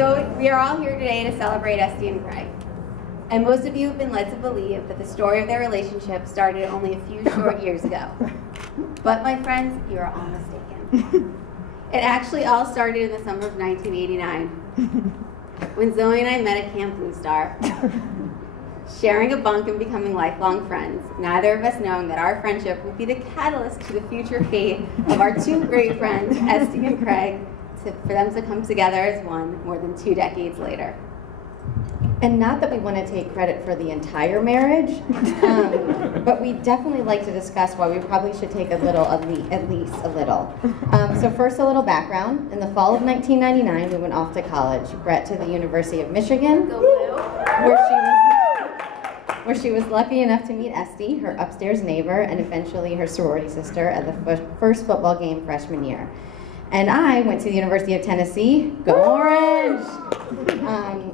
So we are all here today to celebrate Esty and Craig. And most of you have been led to believe that the story of their relationship started only a few short years ago. But my friends, you are all mistaken. It actually all started in the summer of 1989, when Zoe and I met at Camp Blue Star, sharing a bunk and becoming lifelong friends, neither of us knowing that our friendship would be the catalyst to the future fate of our two great friends, Esty and Craig, for them to come together as one more than 2 decades later. And not that we want to take credit for the entire marriage, but we definitely like to discuss why we probably should take a little, at least a little. So first, a little background. In the fall of 1999, we went off to college. Brette to the University of Michigan, where she was lucky enough to meet Esty, her upstairs neighbor, and eventually her sorority sister at the first football game freshman year. And I went to the University of Tennessee, go Orange,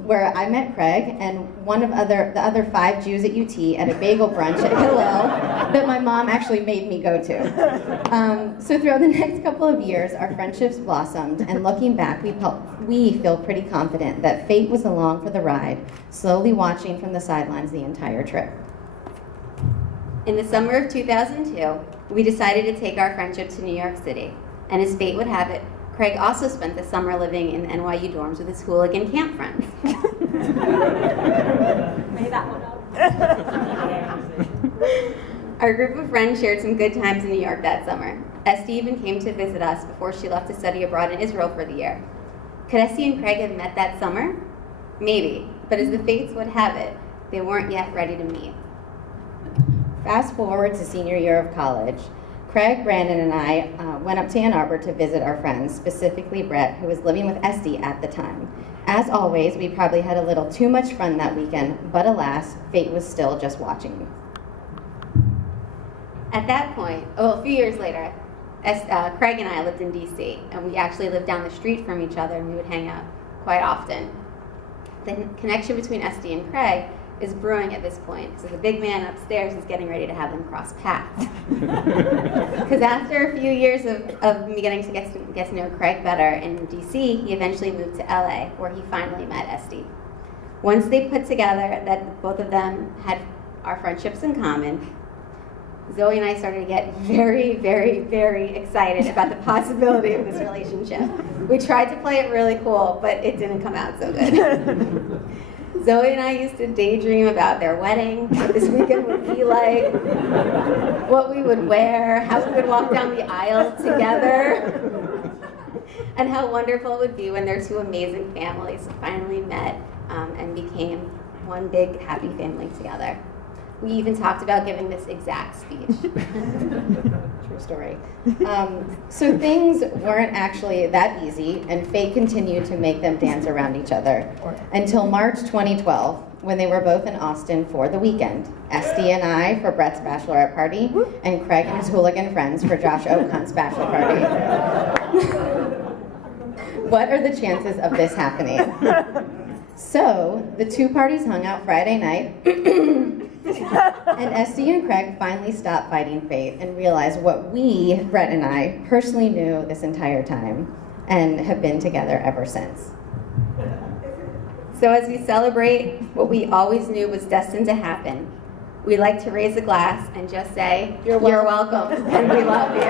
where I met Craig and the other 5 Jews at UT at a bagel brunch at Hillel that my mom actually made me go to. So throughout the next couple of years, our friendships blossomed, and looking back, we feel pretty confident that fate was along for the ride, slowly watching from the sidelines the entire trip. In the summer of 2002, we decided to take our friendship to New York City. And as fate would have it, Craig also spent the summer living in NYU dorms with his hooligan camp friends. Made that one up. Our group of friends shared some good times in New York that summer. Esty even came to visit us before she left to study abroad in Israel for the year. Could Esty and Craig have met that summer? Maybe, but as the fates would have it, they weren't yet ready to meet. Fast forward to senior year of college. Craig, Brandon, and I went up to Ann Arbor to visit our friends, specifically Brette, who was living with Esty at the time. As always, we probably had a little too much fun that weekend, but alas, fate was still just watching. At that point, a few years later, Craig and I lived in DC, and we actually lived down the street from each other, and we would hang out quite often. The connection between Esty and Craig is brewing at this point, so the big man upstairs is getting ready to have them cross paths. Because after a few years of me getting to get to know Craig better in DC, he eventually moved to LA, where he finally met Esty. Once they put together that both of them had our friendships in common, Zoe and I started to get very, very, very excited about the possibility of this relationship. We tried to play it really cool, but it didn't come out so good. Zoe and I used to daydream about their wedding, what this weekend would be like, what we would wear, how we would walk down the aisle together, and how wonderful it would be when their 2 amazing families finally met and became one big happy family together. We even talked about giving this exact speech. True story. So things weren't actually that easy, and fate continued to make them dance around each other until March 2012, when they were both in Austin for the weekend. Esty and I for Brette's bachelorette party, and Craig and his hooligan friends for Josh Oakhunt's bachelor party. What are the chances of this happening? So, the 2 parties hung out Friday night, and Esty and Craig finally stopped fighting fate and realized what we, Brette and I, personally knew this entire time and have been together ever since. So as we celebrate what we always knew was destined to happen, we like to raise a glass and just say, You're welcome, and we love you.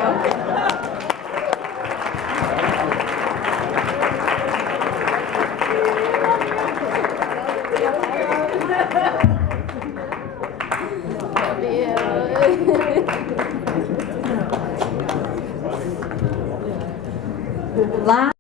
Love you.